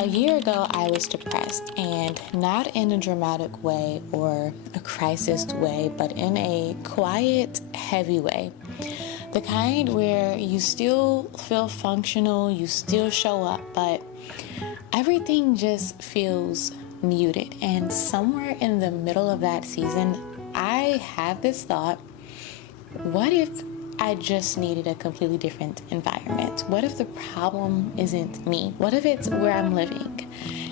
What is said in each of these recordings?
A year ago, I was depressed, and not in a dramatic way or a crisis way, but in a quiet, heavy way. The kind where you still feel functional, you still show up, but everything just feels muted. And somewhere in the middle of that season, I had this thought: what if I just needed a completely different environment? What if the problem isn't me? What if it's where I'm living?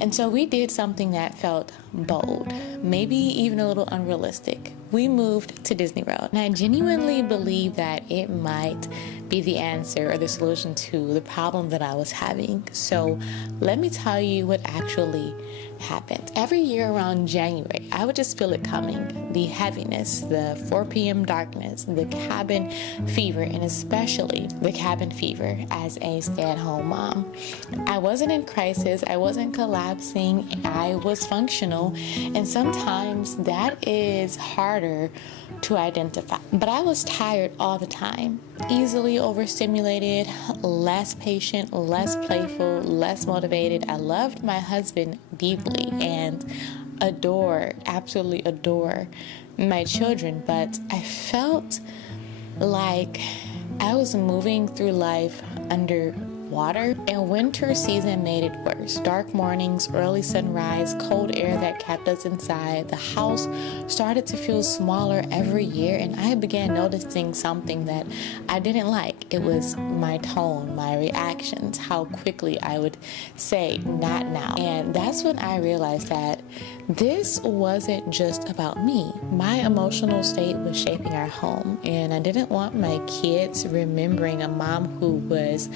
And so we did something that felt bold, maybe even a little unrealistic. We moved to Disney World. And I genuinely believe that it might be the answer or the solution to the problem that I was having. So let me tell you what actually happened. Every year around January, I would just feel it coming. The heaviness, the 4 p.m. darkness, the cabin fever, and especially the cabin fever as a stay-at-home mom. I wasn't in crisis, I wasn't collapsing, I was functional, and sometimes that is harder to identify. But I was tired all the time, easily overstimulated, less patient, less playful, less motivated. I loved my husband deeply and absolutely adore my children, but I felt like I was moving through life underwater, and winter season made it worse. Dark mornings, early sunrise, cold air that kept us inside. The house started to feel smaller every year, and I began noticing something that I didn't like. It was my tone, my reactions, how quickly I would say, "Not now." And that's when I realized that this wasn't just about me. My emotional state was shaping our home, and I didn't want my kids remembering a mom who was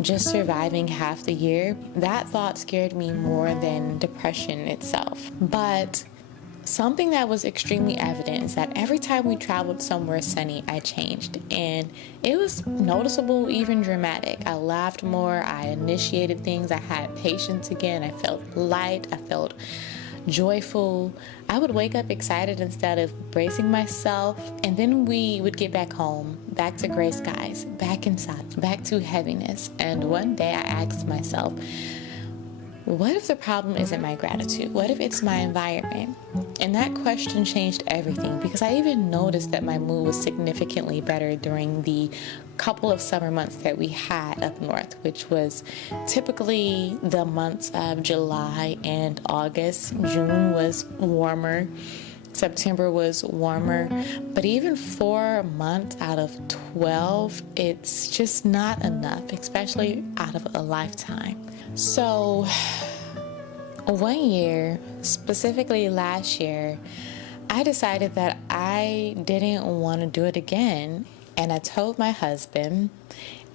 just surviving half the year. That thought scared me more than depression itself. But something that was extremely evident is that every time we traveled somewhere sunny, I changed. And it was noticeable, even dramatic. I laughed more, I initiated things, I had patience again, I felt light, I felt joyful. I would wake up excited instead of bracing myself, and then we would get back home, back to gray skies, back inside, back to heaviness. And one day I asked myself, what if the problem isn't my gratitude? What if it's my environment? And that question changed everything, because I even noticed that my mood was significantly better during the couple of summer months that we had up north, which was typically the months of July and August. June was warmer. September was warmer, but even 4 months out of 12, it's just not enough, especially out of a lifetime. So one year, specifically last year, I decided that I didn't want to do it again. And I told my husband,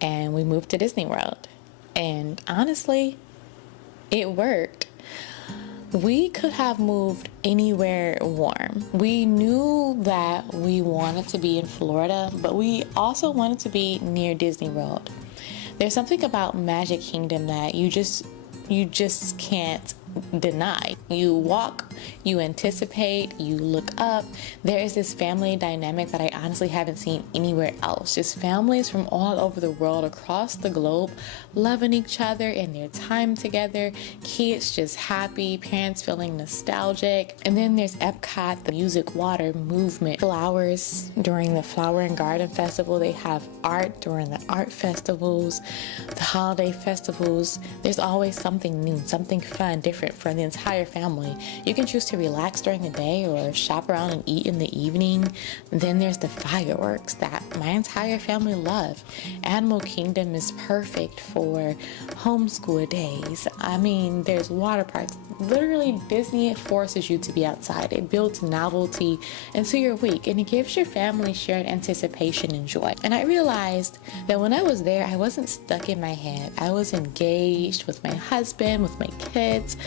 and we moved to Disney World. And honestly, it worked. We could have moved anywhere warm. We knew that we wanted to be in Florida, but we also wanted to be near Disney World. There's something about Magic Kingdom that you just can't deny. You walk, you anticipate, you look up. There is this family dynamic that I honestly haven't seen anywhere else. Just families from all over the world, across the globe, loving each other and their time together. Kids just happy, parents feeling nostalgic. And then there's Epcot, the music, water, movement, flowers during the Flower and Garden Festival. They have art during the art festivals, the holiday festivals. There's always something new, something fun, different for the entire family. You can choose to relax during the day or shop around and eat in the evening. Then there's the fireworks that my entire family love. Animal Kingdom is perfect for homeschool days. I mean, there's water parks. Literally, Disney forces you to be outside. It builds novelty into your week, and it gives your family shared anticipation and joy. And I realized that when I was there, I wasn't stuck in my head. I was engaged with my husband, with my kids,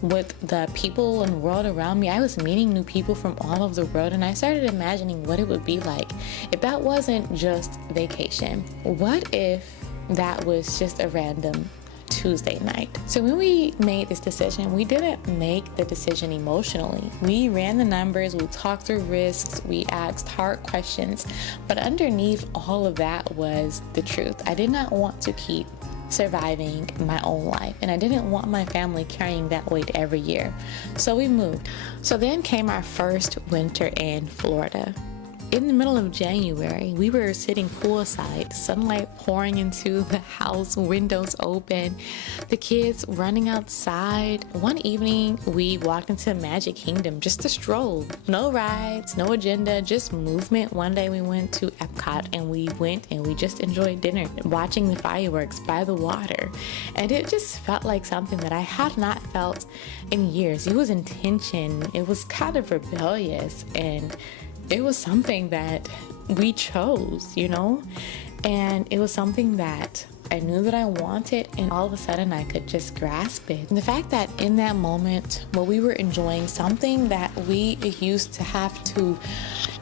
with the people and world around me. I was meeting new people from all over the world, and I started imagining what it would be like if that wasn't just vacation. What if that was just a random Tuesday night? So when we made this decision, we didn't make the decision emotionally. We ran the numbers, we talked through risks, we asked hard questions, but underneath all of that was the truth. I did not want to keep surviving my own life, and I didn't want my family carrying that weight every year. So we moved. So then came our first winter in Florida. In the middle of January, we were sitting poolside, sunlight pouring into the house, windows open, the kids running outside. One evening, we walked into Magic Kingdom just to stroll. No rides, no agenda, just movement. One day we went to Epcot and we just enjoyed dinner, watching the fireworks by the water. And it just felt like something that I had not felt in years. It was intention. It was kind of rebellious, and it was something that we chose, and it was something that I knew that I wanted, and all of a sudden I could just grasp it. And the fact that in that moment, while we were enjoying something that we used to have to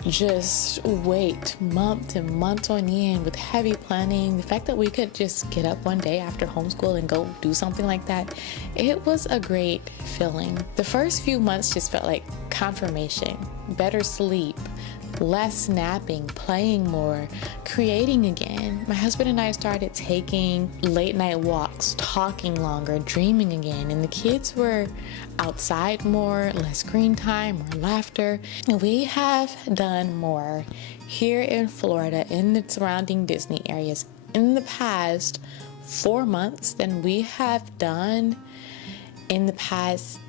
just wait months and months on end with heavy planning, the fact that we could just get up one day after homeschool and go do something like that, it was a great feeling. The first few months just felt like confirmation, better sleep, less napping, playing more, creating again. My husband and I started taking late night walks, talking longer, dreaming again, and the kids were outside more, less screen time, more laughter. We have done more here in Florida, in the surrounding Disney areas, in the past 4 months than we have done in the past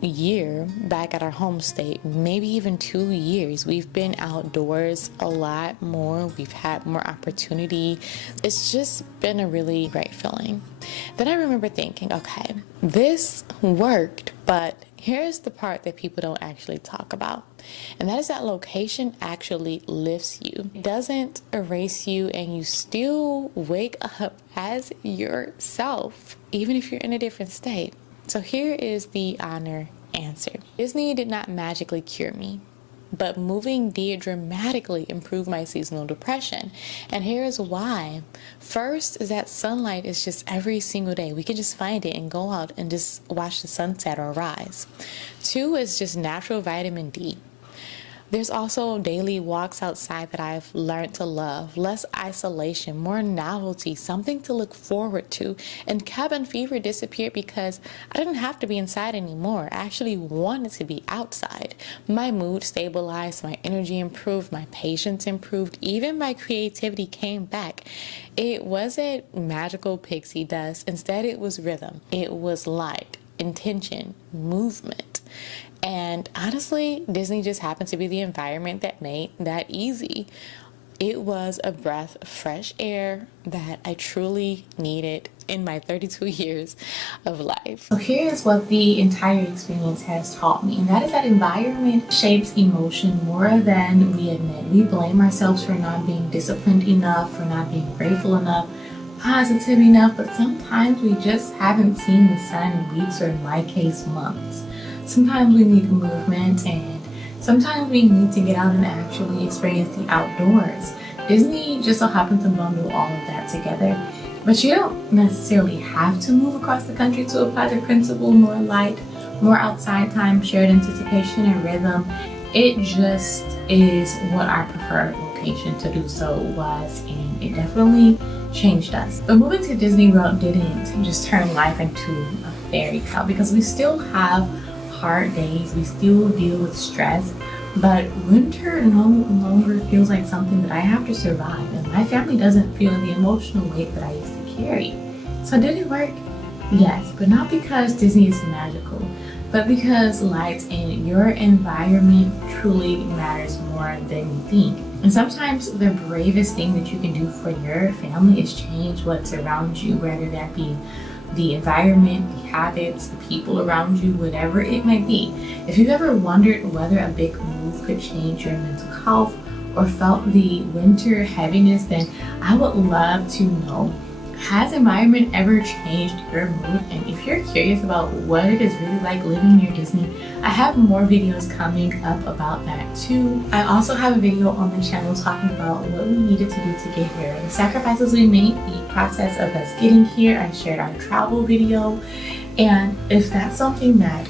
year back at our home state, maybe even 2 years. We've been outdoors a lot more. We've had more opportunity. It's just been a really great feeling. Then I remember thinking, okay, this worked, but here's the part that people don't actually talk about. And that is that location actually lifts you. It doesn't erase you, and you still wake up as yourself, even if you're in a different state. So here is the honor answer. Disney did not magically cure me, but moving did dramatically improve my seasonal depression. And here's why. First is that sunlight is just every single day. We can just find it and go out and just watch the sunset or rise. 2 is just natural vitamin D. There's also daily walks outside that I've learned to love, less isolation, more novelty, something to look forward to. And cabin fever disappeared because I didn't have to be inside anymore. I actually wanted to be outside. My mood stabilized, my energy improved, my patience improved, even my creativity came back. It wasn't magical pixie dust. Instead, it was rhythm. It was light, intention, movement. And honestly, Disney just happened to be the environment that made that easy. It was a breath of fresh air that I truly needed in my 32 years of life. So here's what the entire experience has taught me, and that is that environment shapes emotion more than we admit. We blame ourselves for not being disciplined enough, for not being grateful enough, positive enough, but sometimes we just haven't seen the sun in weeks, or in my case, months. Sometimes we need movement, and sometimes we need to get out and actually experience the outdoors. Disney just so happened to bundle all of that together. But you don't necessarily have to move across the country to apply the principle. More light, more outside time, shared anticipation, and rhythm. It just is what our preferred location to do so was, and it definitely changed us. But moving to Disney World didn't just turn life into a fairy tale, because we still have hard days, we still deal with stress, but winter no longer feels like something that I have to survive, and my family doesn't feel the emotional weight that I used to carry. So did it work? Yes, but not because Disney is magical, but because lights in your environment truly matters more than you think. And sometimes the bravest thing that you can do for your family is change what's around you, whether that be the environment, the habits, the people around you, whatever it might be. If you've ever wondered whether a big move could change your mental health or felt the winter heaviness, then I would love to know, has environment ever changed your mood? And if you're curious about what it is really like living near Disney, I have more videos coming up about that too. I also have a video on the channel talking about what we needed to do to get here, the sacrifices we made, the process of us getting here. I shared our travel video. And if that's something that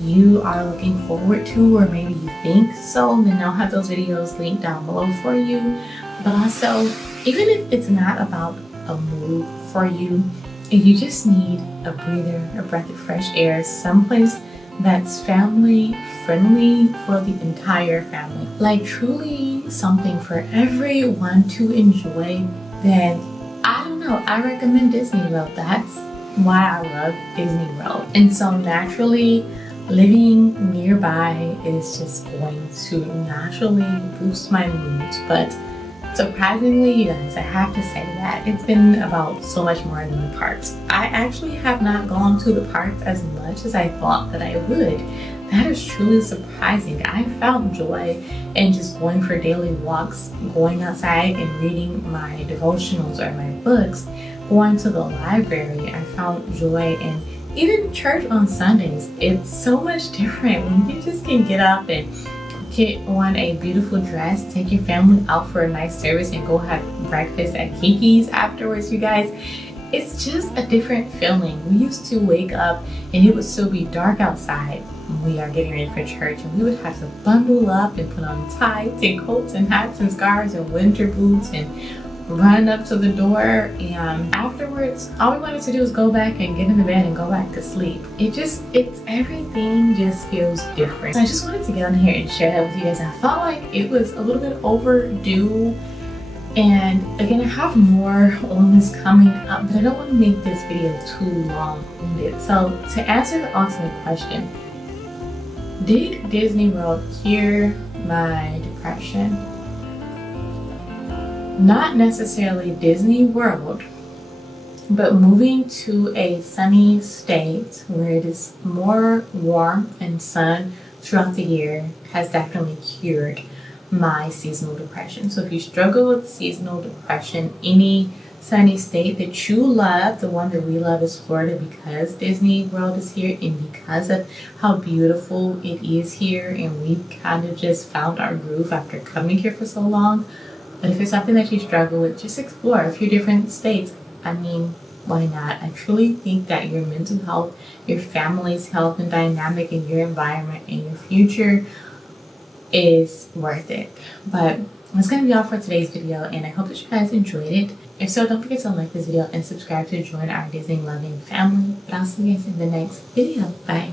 you are looking forward to, or maybe you think so, then I'll have those videos linked down below for you. But also, even if it's not about a move for you, if you just need a breather, a breath of fresh air, someplace that's family friendly for the entire family, like truly something for everyone to enjoy, then I don't know, I recommend Disney World. That's why I love Disney World. And so naturally, living nearby is just going to naturally boost my moods. But surprisingly, you guys, I have to say that it's been about so much more than the parks. I actually have not gone to the parks as much as I thought that I would. That is truly surprising. I found joy in just going for daily walks, going outside and reading my devotionals or my books, going to the library. I found joy in even church on Sundays. It's so much different when you just can get up and get on a beautiful dress, take your family out for a nice service, and go have breakfast at Kiki's afterwards, you guys. It's just a different feeling. We used to wake up and it would still be dark outside when we are getting ready for church, and we would have to bundle up and put on tights and coats and hats and scarves and winter boots and run up to the door, and afterwards all we wanted to do was go back and get in the bed and go back to sleep. It's everything just feels different. So I just wanted to get on here and share that with you guys. I felt like it was a little bit overdue, and again, I have more on this coming up, but I don't want to make this video too long-winded. So to answer the ultimate question, did Disney World cure my depression? Not necessarily Disney World, but moving to a sunny state where it is more warm and sun throughout the year has definitely cured my seasonal depression. So if you struggle with seasonal depression, any sunny state that you love, the one that we love is Florida because Disney World is here and because of how beautiful it is here, and we've kind of just found our groove after coming here for so long. But if it's something that you struggle with, just explore a few different states. I mean, why not? I truly think that your mental health, your family's health and dynamic, and your environment and your future is worth it. But that's going to be all for today's video, and I hope that you guys enjoyed it. If so, don't forget to like this video and subscribe to join our Disney loving family. But I'll see you guys in the next video. Bye.